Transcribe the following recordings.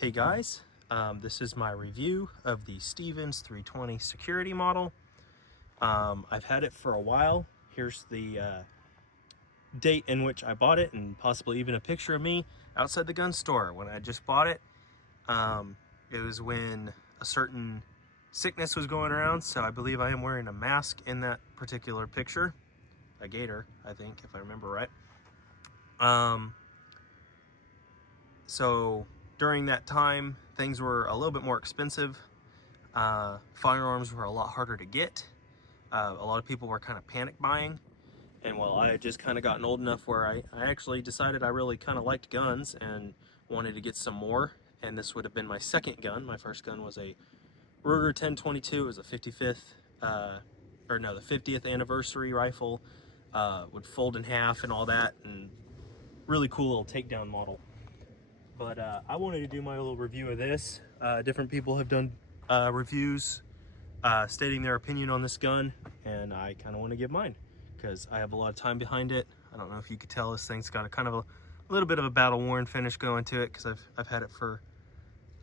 Hey guys, this is my review of the Stevens 320 security model. I've had it for a while. Here's the date in which I bought it and possibly even a picture of me outside the gun store when I just bought it. It was when a certain sickness was going around, so I believe I am wearing a mask in that particular picture. A gator, I think, if I remember right. So during that time, things were a little bit more expensive. Firearms were a lot harder to get. A lot of people were kind of panic buying. And while I had just kind of gotten old enough where I actually decided I really kind of liked guns and wanted to get some more, and this would have been my second gun. My first gun was a Ruger 1022. It was a 55th, the 50th anniversary rifle. Would fold in half and all that, and really cool little takedown model. But I wanted to do my little review of this. Different people have done reviews stating their opinion on this gun, and I kind of want to give mine because I have a lot of time behind it. I don't know if you could tell, this thing's got a kind of a little bit of a battle-worn finish going to it because I've had it for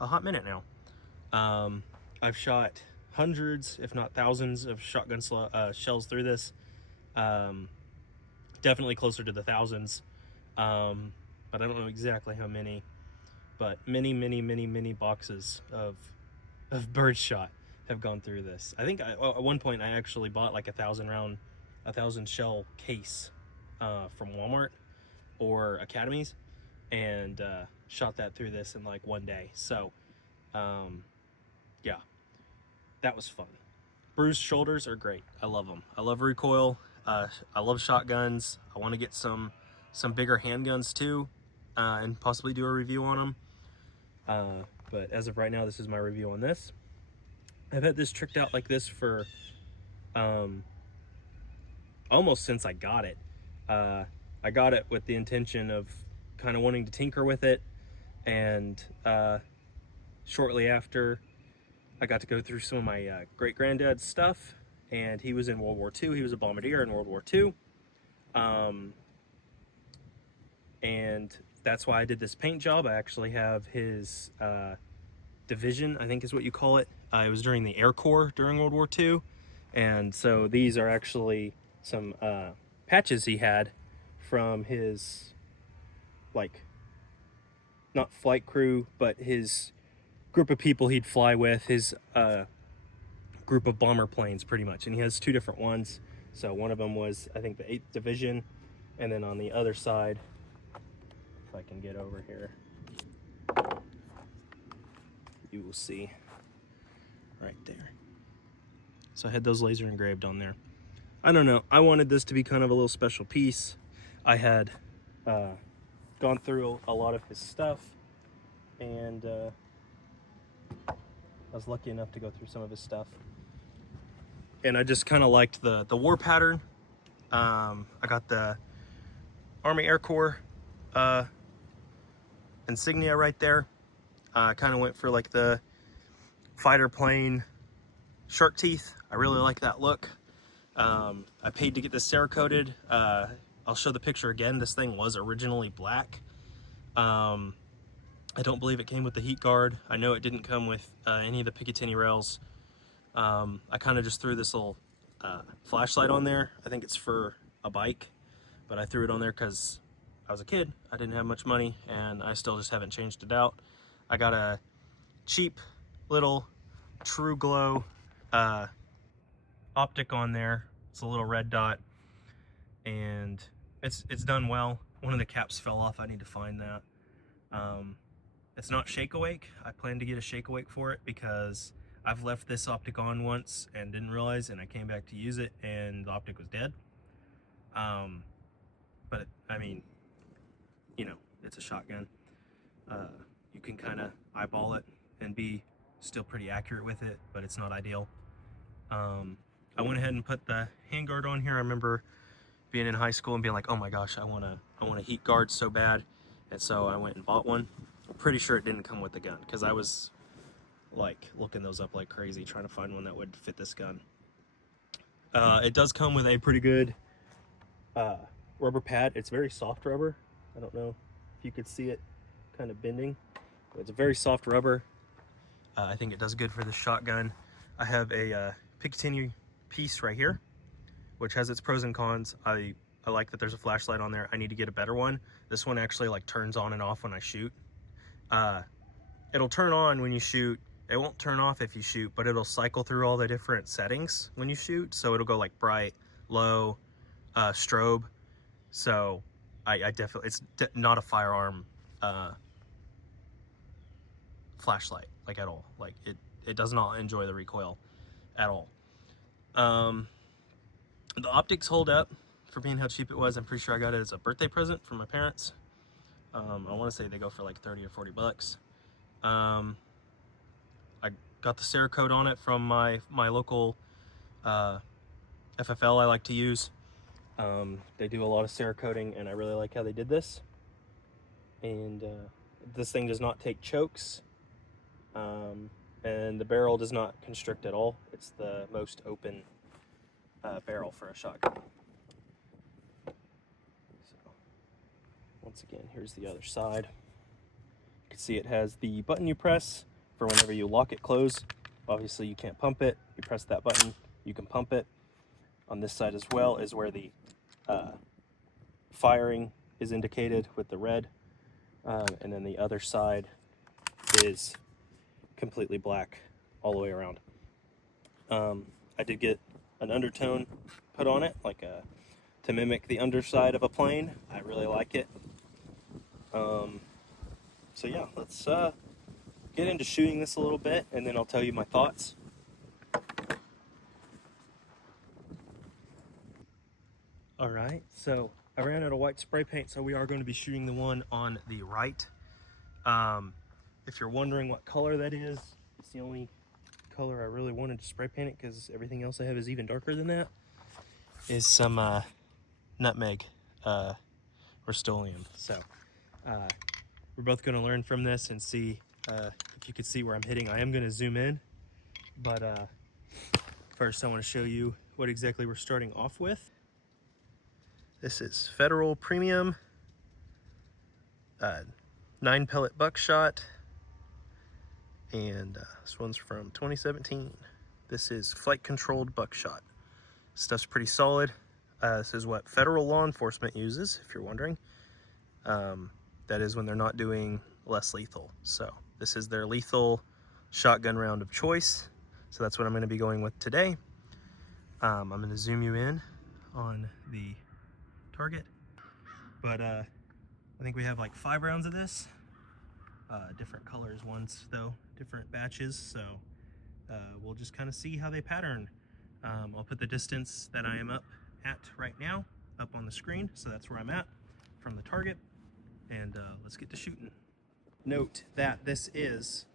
a hot minute now. I've shot hundreds, if not thousands, of shotgun shells through this. Definitely closer to the thousands, but I don't know exactly how many. But many boxes of birdshot have gone through this. I think at one point I actually bought like a 1,000 shell case from Walmart or Academies, and shot that through this in like one day. So yeah, that was fun. Bruised shoulders are great. I love them. I love recoil. I love shotguns. I want to get some bigger handguns too, and possibly do a review on them. But as of right now, this is my review on this. I've had this tricked out like this for almost since I got it. I got it with the intention of kind of wanting to tinker with it, and shortly after, I got to go through some of my great-granddad's stuff, and he was in World War II. He was a bombardier in World War II. And that's why I did this paint job. I actually have his division, I think is what you call it. It was during the Air Corps during World War II. And so these are actually some patches he had from his, like, not flight crew, but his group of people he'd fly with, his group of bomber planes pretty much. And he has two different ones. So one of them was, I think, the 8th Division. And then on the other side, if I can get over here, you will see right there. So I had those laser engraved on there. I don't know, I wanted this to be kind of a little special piece. I had gone through a lot of his stuff, and I was lucky enough to go through some of his stuff, and I just kind of liked the war pattern. I got the Army Air Corps insignia right there. Kind of went for like the fighter plane shark teeth. I really like that look. I paid to get this Cerakoted. I'll show the picture again. This thing was originally black. I don't believe it came with the heat guard. I know it didn't come with any of the Picatinny rails. I kind of just threw this little flashlight on there. I think it's for a bike, but I threw it on there because I was a kid. I didn't have much money, and I still just haven't changed it out. I got a cheap little True Glow optic on there. It's a little red dot, and it's done well. One of the caps fell off. I need to find that. It's not shake awake. I plan to get a shake awake for it because I've left this optic on once and didn't realize, and I came back to use it and the optic was dead. But I mean, you know, it's a shotgun. You can kind of eyeball it and be still pretty accurate with it, but it's not ideal. I went ahead and put the handguard on here. I remember being in high school and being like, oh my gosh, I want a heat guard so bad. And so I went and bought one. I'm pretty sure it didn't come with the gun because I was like looking those up like crazy trying to find one that would fit this gun. It does come with a pretty good rubber pad. It's very soft rubber. I don't know if you could see it kind of bending. It's a very soft rubber. I think it does good for this shotgun. I have a Picatinny piece right here, which has its pros and cons. I like that there's a flashlight on there. I need to get a better one. This one actually like turns on and off when I shoot. It'll turn on when you shoot. It won't turn off if you shoot, but it'll cycle through all the different settings when you shoot. So it'll go like bright, low, strobe. So I definitely, it's not a firearm flashlight like at all. Like it does not enjoy the recoil at all. The optics hold up for being how cheap it was. I'm pretty sure I got it as a birthday present from my parents. I want to say they go for like 30 or 40 bucks. I got the Cerakote on it from my local FFL I like to use. They do a lot of Cerakoting, and I really like how they did this. And this thing does not take chokes, and the barrel does not constrict at all. It's the most open barrel for a shotgun. So, once again, here's the other side. You can see it has the button you press for whenever you lock it close. Obviously you can't pump it. You press that button, you can pump it. On this side as well is where the firing is indicated with the red, and then the other side is completely black all the way around. I did get an undertone put on it, like to mimic the underside of a plane. I really like it. So yeah, let's get into shooting this a little bit, and then I'll tell you my thoughts. All right, so I ran out of white spray paint, so we are going to be shooting the one on the right. If you're wondering what color that is, it's the only color I really wanted to spray paint it, because everything else I have is even darker than that, is some nutmeg Rust-Oleum. So we're both going to learn from this and see if you can see where I'm hitting. I am going to zoom in, but first I want to show you what exactly we're starting off with. This is Federal Premium 9 pellet buckshot, and this one's from 2017. This is flight controlled buckshot. Stuff's pretty solid. This is what federal law enforcement uses, if you're wondering. That is when they're not doing less lethal. So this is their lethal shotgun round of choice. So that's what I'm going to be going with today. I'm going to zoom you in on the target, but I think we have like 5 rounds of this, different colors ones though, different batches, so we'll just kind of see how they pattern. I'll put the distance that I am up at right now up on the screen, so that's where I'm at from the target, and let's get to shooting. Note that this is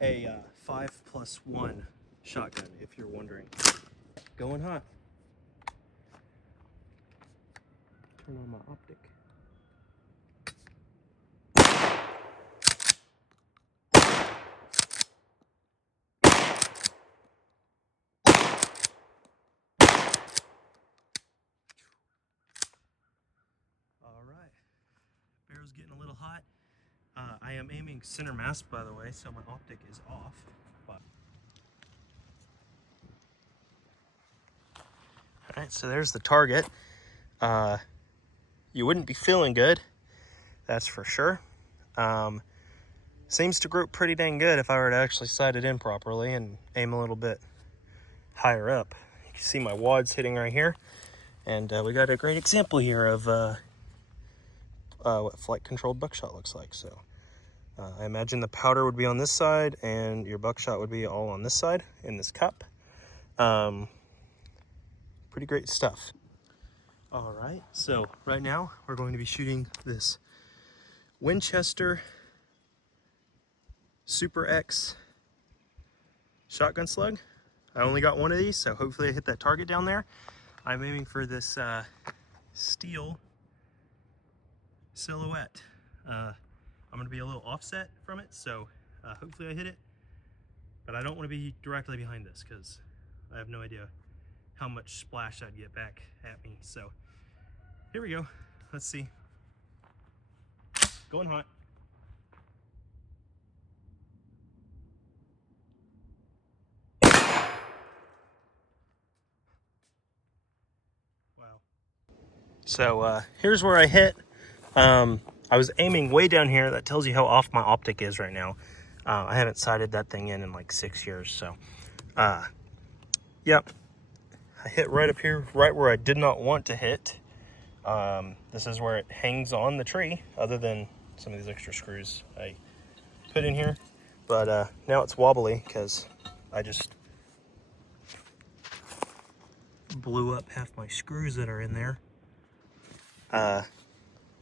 a 5+1 shotgun, if you're wondering. Going hot. Turn on my optic. All right, barrel's getting a little hot. I am aiming center mass, by the way, so my optic is off. But... all right, so there's the target. You wouldn't be feeling good, that's for sure. Seems to group pretty dang good if I were to actually sight it in properly and aim a little bit higher up. You can see my wads hitting right here, and we got a great example here of what flight controlled buckshot looks like. So I imagine the powder would be on this side and your buckshot would be all on this side in this cup. Pretty great stuff. All right, so right now we're going to be shooting this Winchester Super X shotgun slug. I only got one of these, so hopefully I hit that target down there. I'm aiming for this steel silhouette. I'm going to be a little offset from it, so hopefully I hit it. But I don't want to be directly behind this because I have no idea how much splash I'd get back at me. So here we go. Let's see. Going hot. So here's where I hit. I was aiming way down here. That tells you how off my optic is right now. I haven't sighted that thing in like 6 years. So, yep. I hit right up here, right where I did not want to hit. This is where it hangs on the tree, other than some of these extra screws I put in here. But now it's wobbly because I just blew up half my screws that are in there.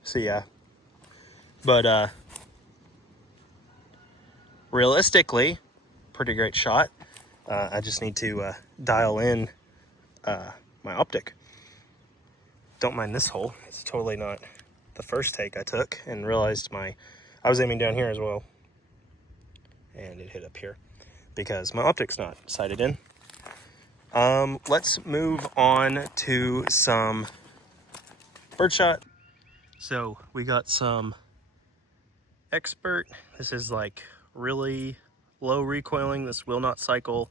So yeah. But realistically, pretty great shot. I just need to dial in my optic. Don't mind this hole. It's totally not the first take I took, and realized I was aiming down here as well, and it hit up here because my optic's not sighted in. Let's move on to some birdshot. So we got some Expert. This is like really low recoiling. This will not cycle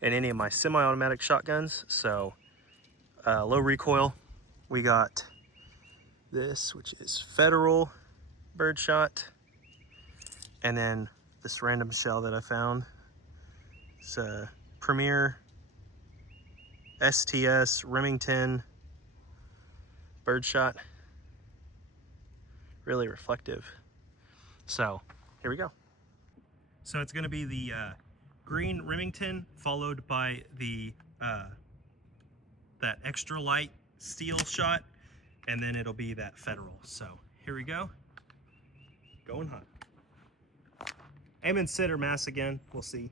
in any of my semi-automatic shotguns. So low recoil. We got this, which is Federal birdshot, and then this random shell that I found. It's a Premier STS Remington birdshot. Really reflective. So here we go. So it's going to be the green Remington, followed by the that extra light steel shot, and then it'll be that Federal. So here we go. Going hot. Aim and sit or mass again. We'll see.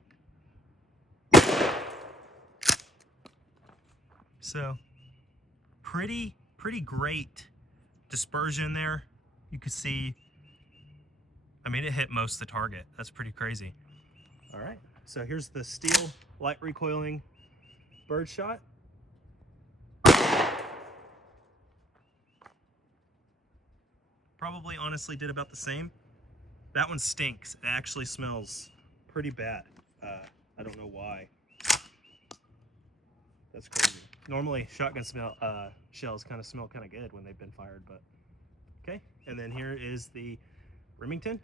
So pretty great dispersion there. You could see, I mean, it hit most of the target. That's pretty crazy. All right, so here's the steel light recoiling birdshot. Probably honestly did about the same. That one stinks. It actually smells pretty bad. I don't know why. That's crazy. Normally shotgun shells kind of smell kind of good when they've been fired, but okay. And then here is the Remington.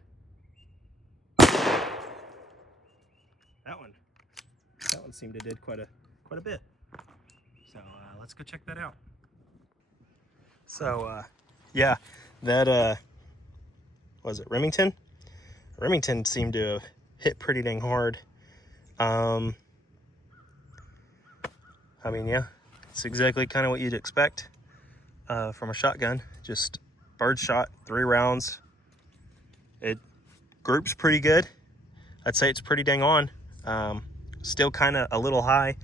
That one seemed to did quite a bit. So let's go check that out. So yeah, that was it Remington? Remington seemed to have hit pretty dang hard. I mean, yeah, it's exactly kind of what you'd expect from a shotgun. Just birdshot, 3 rounds. It groups pretty good. I'd say it's pretty dang on. Still kind of a little high.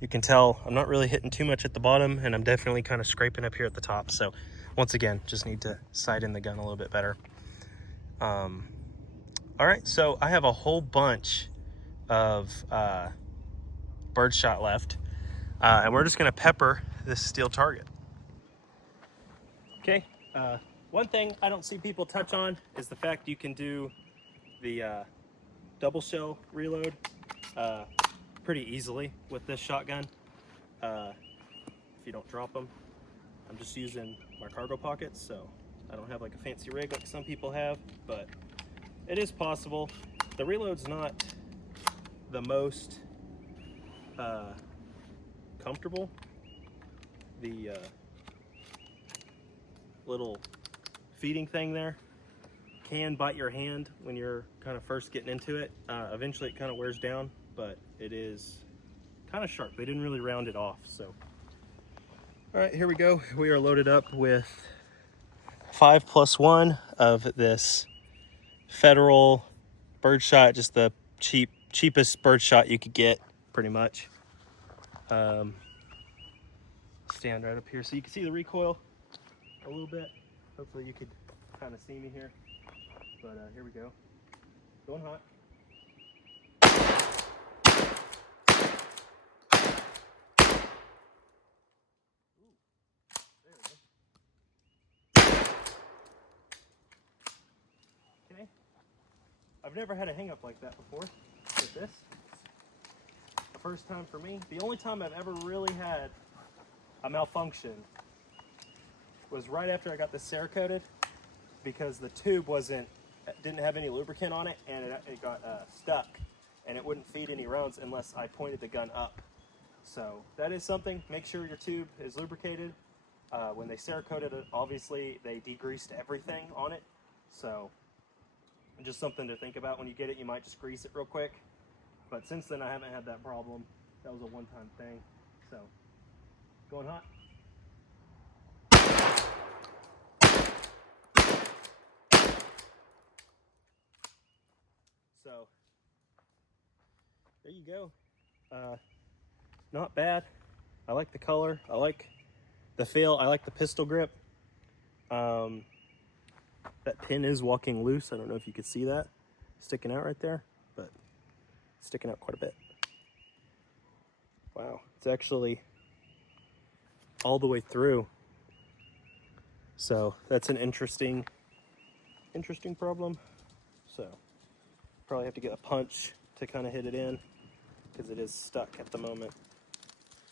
You can tell I'm not really hitting too much at the bottom, and I'm definitely kind of scraping up here at the top. So once again, just need to sight in the gun a little bit better. All right, so I have a whole bunch of birdshot left, and we're just gonna pepper this steel target. Okay, one thing I don't see people touch on is the fact you can do the double shell reload pretty easily with this shotgun if you don't drop them. I'm just using my cargo pockets, so I don't have like a fancy rig like some people have, but it is possible. The reload's not the most comfortable. The little feeding thing there can bite your hand when you're kind of first getting into it. Eventually it kind of wears down, but it is kind of sharp. They didn't really round it off. So all right, here we go. We are loaded up with 5+1 of this Federal birdshot, just the cheapest birdshot you could get, pretty much. Stand right up here so you can see the recoil a little bit. Hopefully you could kind of see me here, but here we go. Going hot. Ooh, there we go. Okay. I've never had a hang up like that before with this. The first time for me. The only time I've ever really had a malfunction was right after I got the Cerakoted, because the tube didn't have any lubricant on it, and it got stuck, and it wouldn't feed any rounds unless I pointed the gun up. So that is something. Make sure your tube is lubricated. When they Cerakoted it, obviously they degreased everything on it, so just something to think about when you get it. You might just grease it real quick, but since then I haven't had that problem. That was a one-time thing. So going hot. So there you go. Not bad. I like the color. I like the feel. I like the pistol grip. That pin is walking loose. I don't know if you could see that sticking out right there, but it's sticking out quite a bit. Wow, it's actually all the way through. So that's an interesting problem. So probably have to get a punch to kind of hit it in, because it is stuck at the moment.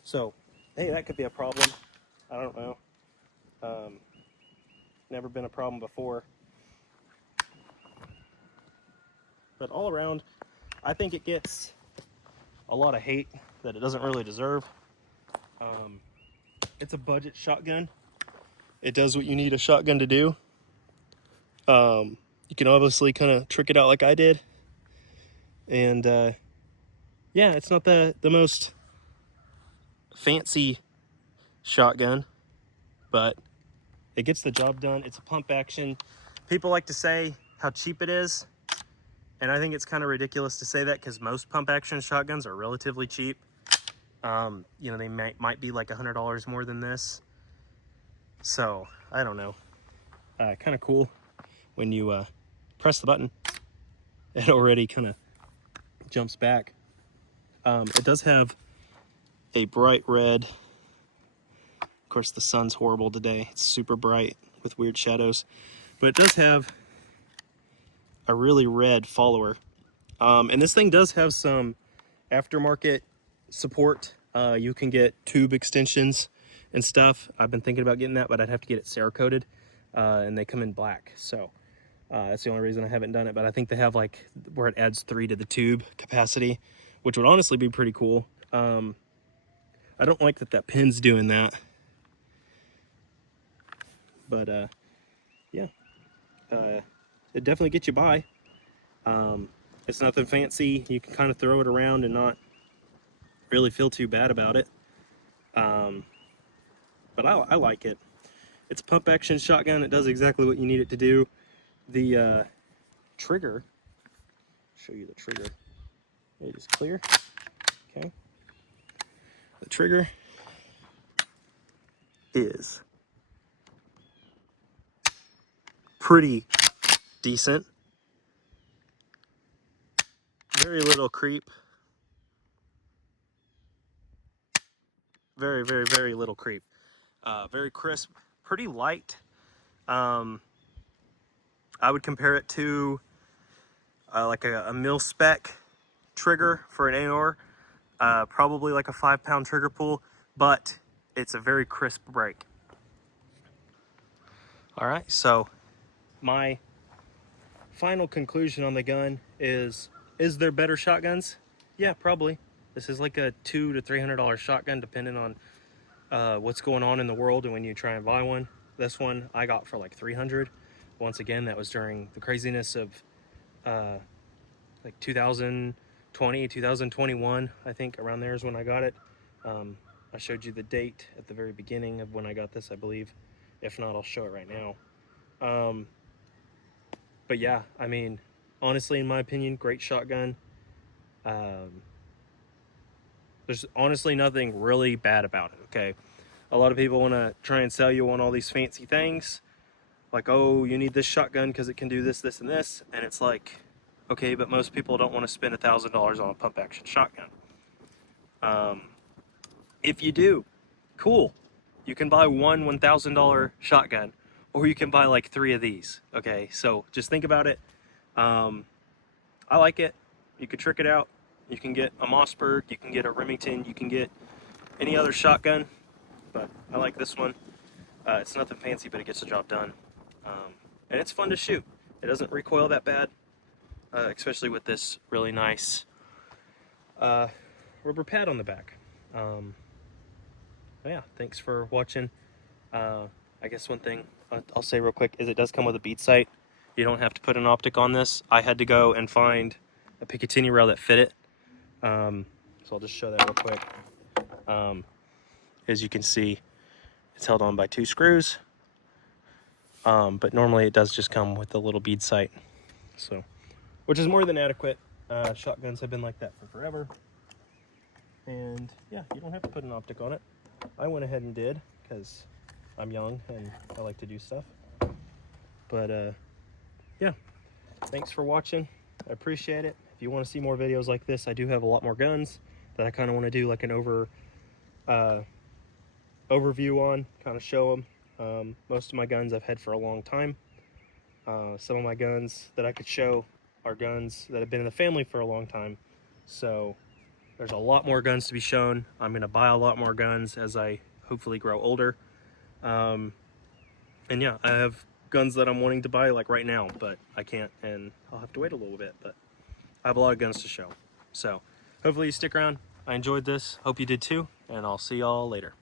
So, hey, that could be a problem. I don't know. Never been a problem before. But all around, I think it gets a lot of hate that it doesn't really deserve. It's a budget shotgun. It does what you need a shotgun to do. You can obviously kind of trick it out like I did. And yeah, it's not the most fancy shotgun, but it gets the job done. It's a pump action. People like to say how cheap it is, and I think it's kind of ridiculous to say that, because most pump action shotguns are relatively cheap. You know, they might be like $100 more than this. So I don't know. Kind of cool when you press the button, it already kind of jumps back. It does have a bright red. Of course, the sun's horrible today. It's super bright with weird shadows, but it does have a really red follower. And this thing does have some aftermarket support. You can get tube extensions and stuff. I've been thinking about getting that, but I'd have to get it Cerakoted, and they come in black. So that's the only reason I haven't done it. But I think they have like where it adds 3 to the tube capacity, which would honestly be pretty cool. I don't like that pin's doing that. But yeah, it definitely gets you by. It's nothing fancy. You can kind of throw it around and not really feel too bad about it. But I like it. It's a pump action shotgun. It does exactly what you need it to do. The trigger, show you the trigger. It is clear. Okay. The trigger is pretty decent. Very little creep. Very, very, very little creep. Very crisp, pretty light. I would compare it to like a mil-spec trigger for an AR. Probably like a 5-pound trigger pull, but it's a very crisp break. All right, so my final conclusion on the gun is there better shotguns? Yeah, probably. This is like a $200 to $300 shotgun, depending on what's going on in the world and when you try and buy one. This one I got for like $300. Once again, that was during the craziness of like 2020, 2021, I think around there is when I got it. I showed you the date at the very beginning of when I got this, I believe. If not, I'll show it right now. But yeah, I mean, honestly, in my opinion, great shotgun. There's honestly nothing really bad about it, okay? A lot of people want to try and sell you on all these fancy things. Like, oh, you need this shotgun because it can do this, this, and this. And it's like, okay, but most people don't want to spend $1,000 on a pump action shotgun. If you do, cool. You can buy one $1,000 shotgun, or you can buy like 3 of these, okay? So just think about it. I like it. You can trick it out. You can get a Mossberg, you can get a Remington, you can get any other shotgun, but I like this one. It's nothing fancy, but it gets the job done. And it's fun to shoot. It doesn't recoil that bad, especially with this really nice rubber pad on the back. Yeah, thanks for watching. I guess one thing I'll say real quick is it does come with a bead sight. You don't have to put an optic on this. I had to go and find a Picatinny rail that fit it. So I'll just show that real quick. As you can see, it's held on by 2 screws. But normally it does just come with a little bead sight. So, which is more than adequate. Shotguns have been like that for forever. And yeah, you don't have to put an optic on it. I went ahead and did because I'm young and I like to do stuff. But yeah, thanks for watching. I appreciate it. If you want to see more videos like this, I do have a lot more guns that I kind of want to do like an overview on, kind of show them. Most of my guns I've had for a long time. Some of my guns that I could show are guns that have been in the family for a long time. So there's a lot more guns to be shown. I'm going to buy a lot more guns as I hopefully grow older. And yeah, I have guns that I'm wanting to buy like right now, but I can't, and I'll have to wait a little bit, but I have a lot of guns to show. So hopefully you stick around. I enjoyed this. Hope you did too, and I'll see y'all later.